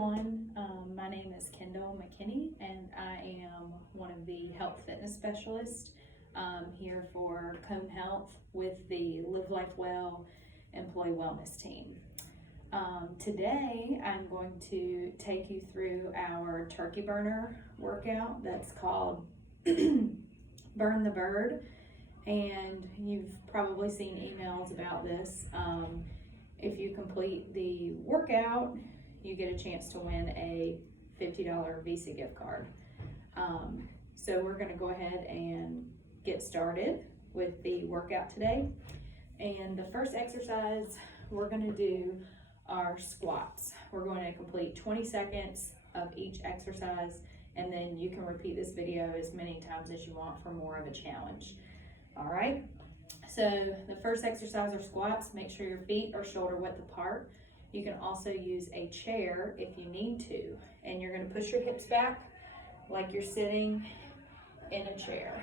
everyone. My name is Kendall McKinney, and I am one of the health fitness specialists here for Cone Health with the Live Life Well Employee Wellness Team. Today, I'm going to take you through our turkey burner workout that's called Burn the Bird, and you've probably seen emails about this. If you complete the workout, you get a chance to win a $50 Visa gift card. So we're going to go ahead and get started with the workout today. And the first exercise we're going to do are squats. We're going to complete 20 seconds of each exercise, and then you can repeat this video as many times as you want for more of a challenge. All right. So the first exercise are squats. Make sure your feet are shoulder width apart. You can also use a chair if you need to. And you're going to push your hips back like you're sitting in a chair.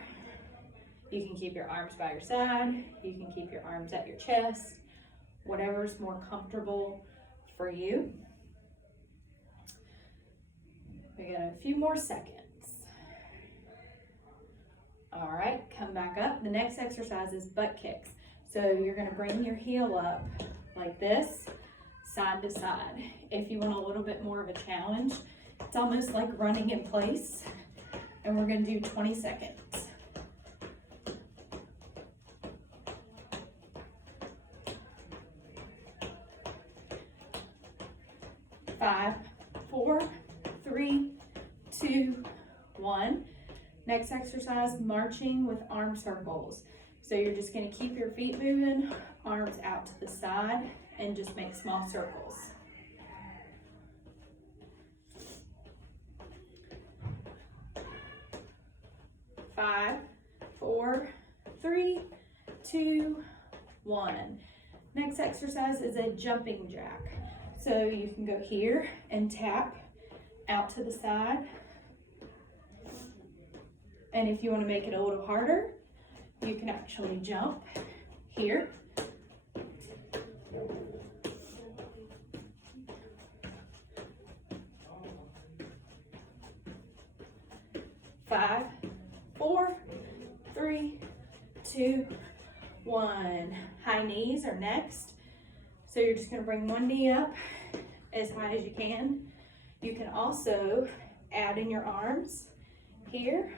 You can keep your arms by your side. You can keep your arms at your chest. Whatever's more comfortable for you. We got a few more seconds. All right, come back up. The next exercise is butt kicks. So you're gonna bring your heel up like this, side to side. If you want a little bit more of a challenge, it's almost like running in place. And we're gonna do 20 seconds. 5, 4, 3, 2, 1. Next exercise, marching with arm circles. So you're just going to keep your feet moving, arms out to the side, and just make small circles. 5, 4, 3, 2, 1. Next exercise is a jumping jack. So you can go here and tap out to the side. And if you want to make it a little harder, you can actually jump here. Five, 4, 3, 2, 1. High knees are next. So you're just going to bring one knee up as high as you can. You can also add in your arms here.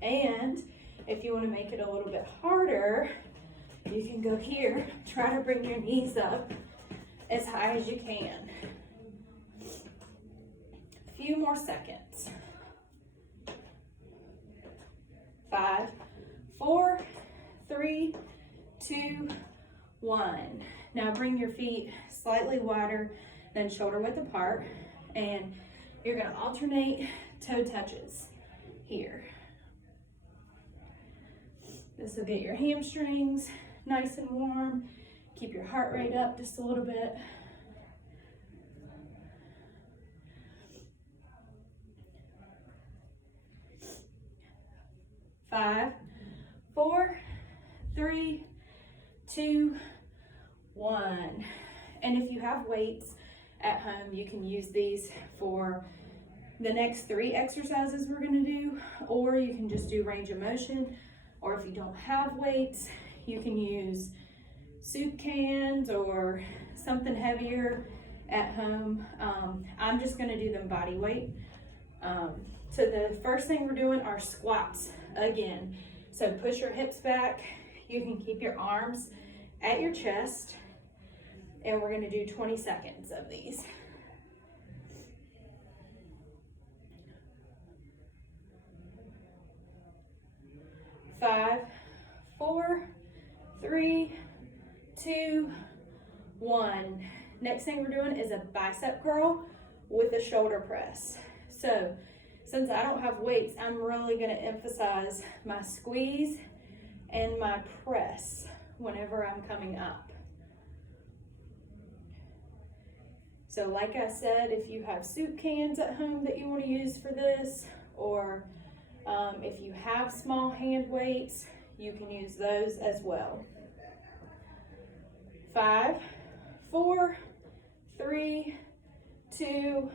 And if you want to make it a little bit harder, you can go here, try to bring your knees up as high as you can. A few more seconds. 5, 4, 3, 2, 1. Now bring your feet slightly wider than shoulder width apart, and you're going to alternate toe touches here. This will get your hamstrings nice and warm. Keep your heart rate up just a little bit. 5, 4, 3, 2, 1. And if you have weights at home, you can use these for the next 3 exercises we're going to do, or you can just do range of motion. Or if you don't have weights, you can use soup cans or something heavier at home. I'm just going to do them body weight. So the first thing we're doing are squats again. So push your hips back. You can keep your arms at your chest. And we're going to do 20 seconds of these. 5, 4, 3, 2, 1. Next thing we're doing is a bicep curl with a shoulder press. So since I don't have weights, I'm really going to emphasize my squeeze and my press whenever I'm coming up. So like I said, if you have soup cans at home that you want to use for this, or if you have small hand weights, you can use those as well. 5, 4, 3, 2,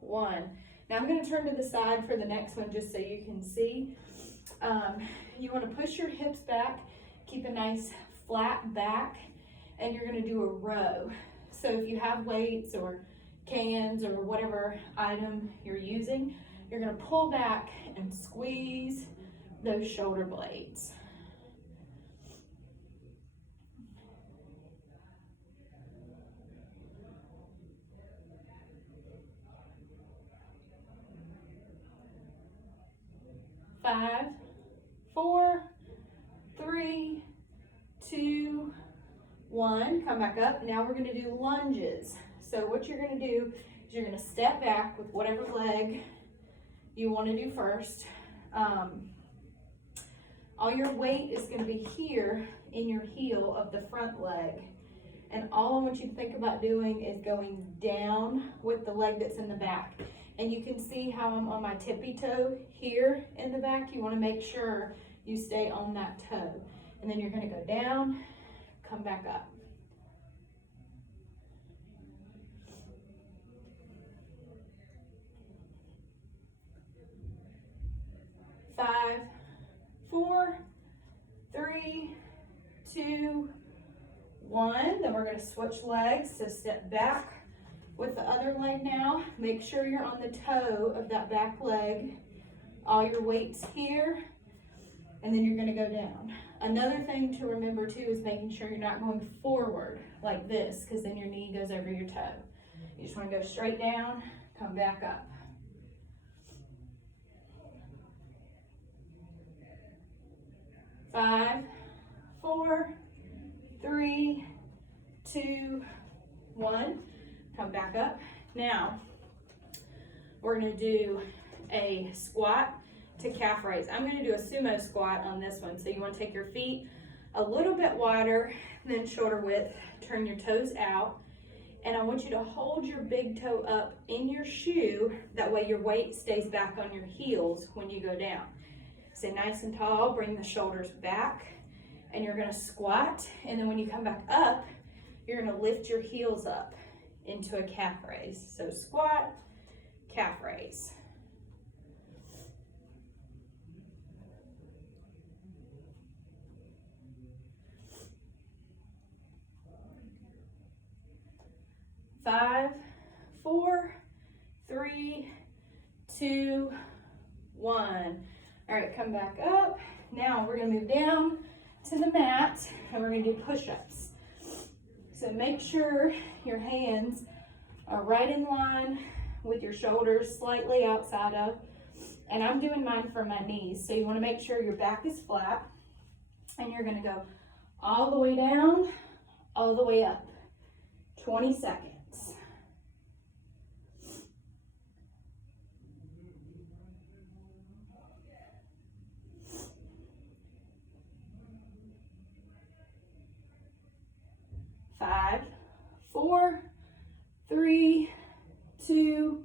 1. Now I'm going to turn to the side for the next one just so you can see. You want to push your hips back, keep a nice flat back, and you're going to do a row. So if you have weights or cans or whatever item you're using, you're going to pull back and squeeze those shoulder blades. Five, 4, 3, 2, 1. Come back up. Now we're going to do lunges. So what you're going to do is you're going to step back with whatever leg you want to do first. All your weight is going to be here in your heel of the front leg. And all I want you to think about doing is going down with the leg that's in the back. And you can see how I'm on my tippy toe here in the back. You want to make sure you stay on that toe. And then you're going to go down, come back up. Five, 4, 3, 2, 1. Then we're going to switch legs. So step back with the other leg now. Make sure you're on the toe of that back leg. All your weight's here. And then you're going to go down. Another thing to remember too is making sure you're not going forward like this, because then your knee goes over your toe. You just want to go straight down, come back up. Five, 4, 3, 2, 1. Come back up. Now, we're going to do a squat to calf raise. I'm going to do a sumo squat on this one. So you want to take your feet a little bit wider than shoulder width. Turn your toes out. And I want you to hold your big toe up in your shoe. That way your weight stays back on your heels when you go down. Stay nice and tall. Bring the shoulders back. And you're going to squat. And then when you come back up, you're going to lift your heels up into a calf raise. So squat, calf raise. Five, 4, 3, 2, 1. All right, come back up. Now we're going to move down to the mat and we're going to do push-ups. So make sure your hands are right in line with your shoulders slightly outside of. And I'm doing mine for my knees. So you want to make sure your back is flat. And you're going to go all the way down, all the way up. 20 seconds. Five, 4, 3, 2,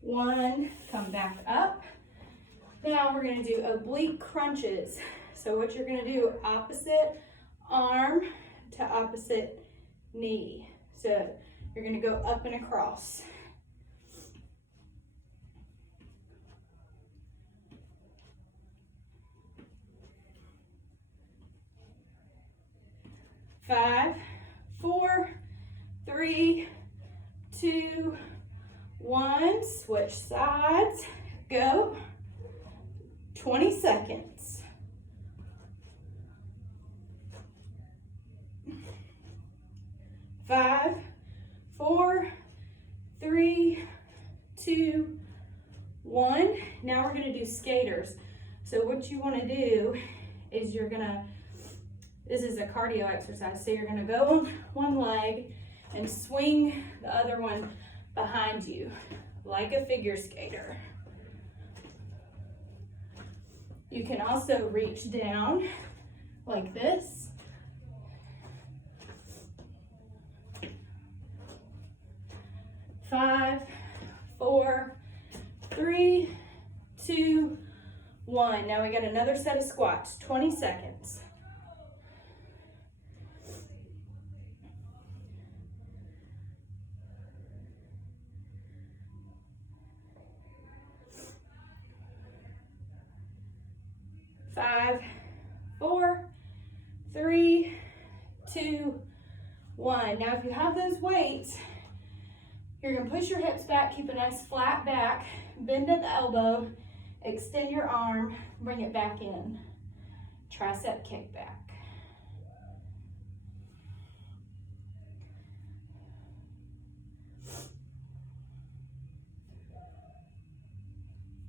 1. Come back up. Now we're going to do oblique crunches. So what you're going to do, opposite arm to opposite knee. So you're going to go up and across. Five, 4, 3, 2, 1. Switch sides. Go. 20 seconds. Five, 4, 3, 2, 1. Now we're going to do skaters. So what you want to do is this is a cardio exercise. So you're going to go on one leg and swing the other one behind you like a figure skater. You can also reach down like this. Five, 4, 3, 2, 1. Now we got another set of squats, 20 seconds. 5, 4, 3, 2, 1. Now if you have those weights, you're gonna push your hips back, keep a nice flat back, bend at the elbow, extend your arm, bring it back in. Tricep kick back.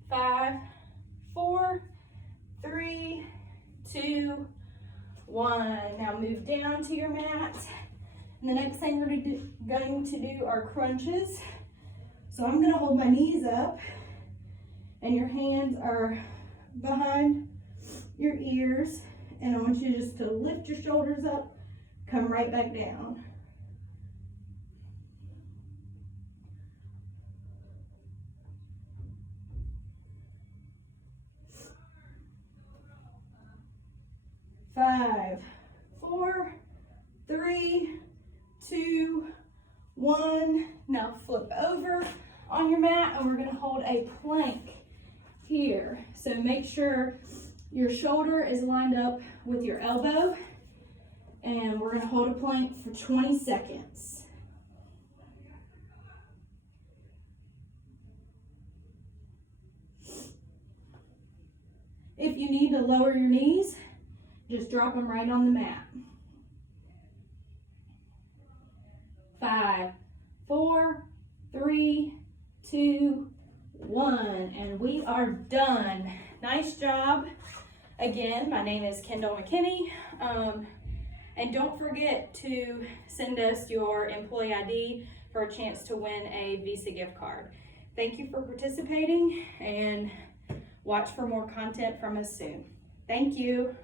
Five, 4, 3, 2, 1. Now move down to your mat. And the next thing we're going to do are crunches. So I'm going to hold my knees up and your hands are behind your ears. And I want you just to lift your shoulders up, come right back down. Five, 4, 3, 2, 1. Now flip over on your mat and we're going to hold a plank here. So make sure your shoulder is lined up with your elbow and we're going to hold a plank for 20 seconds. If you need to lower your knees, just drop them right on the mat. 5, 4, 3, 2, 1, and we are done. Nice job. Again, my name is Kendall McKinney, and don't forget to send us your employee ID for a chance to win a Visa gift card. Thank you for participating, and watch for more content from us soon. Thank you.